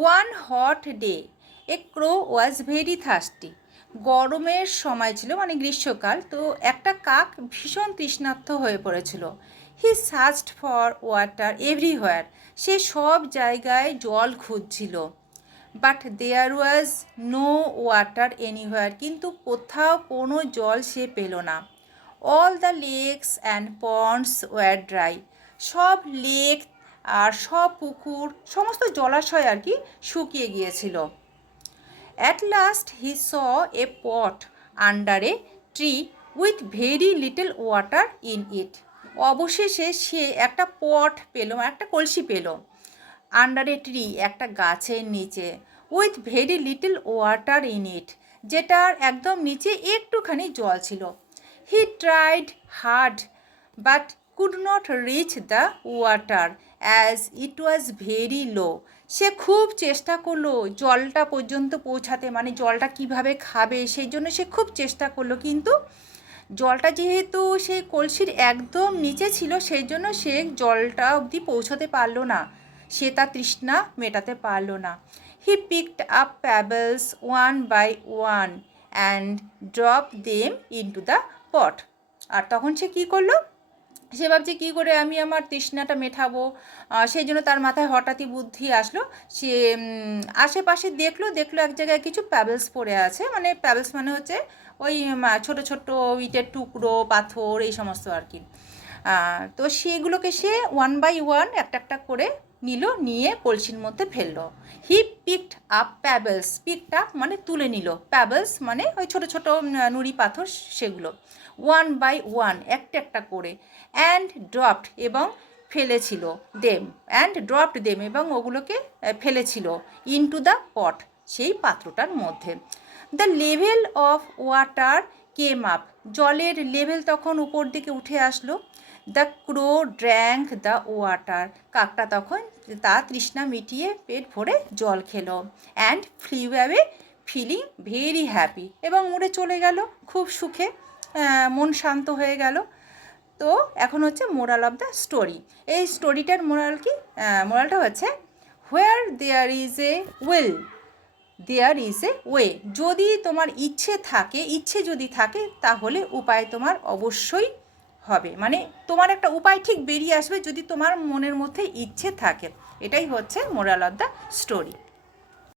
One hot day a crow was very thirsty. গরমের সময় ছিল, মানে গ্রীষ্মকাল, তো একটা কাক ভীষণ তৃষ্ণার্ত হয়ে পড়েছিল। He searched for water everywhere. সে সব জায়গায় জল খুঁজছিল। But there was no water anywhere. কিন্তু কোথাও কোনো জল সে পেল না। All the lakes and ponds were dry. সব লেক আর সব পুকুর, সমস্ত জলাশয় আর কি শুকিয়ে গিয়েছিল। At last he saw a pot under a tree with very little water in it. অবশেষে সে একটা পট পেল, একটা কলসি পেল, আন্ডার এ ট্রি, একটা গাছের নিচে, with very little water in it, যেটার একদম নিচে একটুখানি জল ছিল। He tried hard but could not reach the water as it was very low. সে খুব চেষ্টা করলো জলটা পর্যন্ত পৌঁছাতে, মানে জলটা কিভাবে খাবে সেই জন্য সে খুব চেষ্টা করলো, কিন্তু জলটা যেহেতু সেই কলসির একদম নিচে ছিল সেই জন্য সে জলটা অবধি পৌঁছাতে পারলো না, সে তার তৃষ্ণা মেটাতে পারলো না। He picked up pebbles one by one and drop them into the pot. আর তখন সে কী করলো, সে ভাবছে কী করে আমি আমার তৃষ্ণাটা মেটাবো। সেই জন্য তার মাথায় হঠাৎই বুদ্ধি আসলো। সে আশেপাশে দেখলো এক জায়গায় কিছু প্যাবেলস পড়ে আছে, মানে প্যাবেলস মানে হচ্ছে ওই ছোট ছোট ইটের টুকরো, পাথর, এই সমস্ত আর কি। তো সেগুলোকে সে ওয়ান বাই ওয়ান একটা একটা করে নিয়ে কলসির মধ্যে ফেললো। He picked up pebbles, picked up মানে তুলে নিল, প্যাবেলস মানে ওই ছোটো ছোটো নুড়ি পাথর সেগুলো, ওয়ান বাই ওয়ান একটা একটা করে, অ্যান্ড ড্রপড এবং ফেলেছিল, দেম এবং ওগুলোকে ফেলেছিল, ইনটু দ্য পট সেই পাত্রটার মধ্যে। The level of water came up, জলের লেভেল তখন উপর দিকে উঠে আসলো। The crow drank the water, কাকটা তখন তা তৃষ্ণা মিটিয়ে পেট ভরে জল খেলো। And flew away feeling very happy, এবং উড়ে চলে গেল খুব সুখে, মন শান্ত হয়ে গেল। তো এখন হচ্ছে মোরাল অফ দ্য স্টোরি। এই স্টোরিটার মোরাল কি, মোরালটা হচ্ছে where there is a will there is a way. যদি তোমার ইচ্ছে যদি থাকে তাহলে উপায় তোমার অবশ্যই হবে, মানে তোমার একটা উপায় ঠিক বেরিয়ে আসবে যদি তোমার মনের মধ্যে ইচ্ছে থাকে। এটাই হচ্ছে মোরাল অফ দ্য স্টোরি।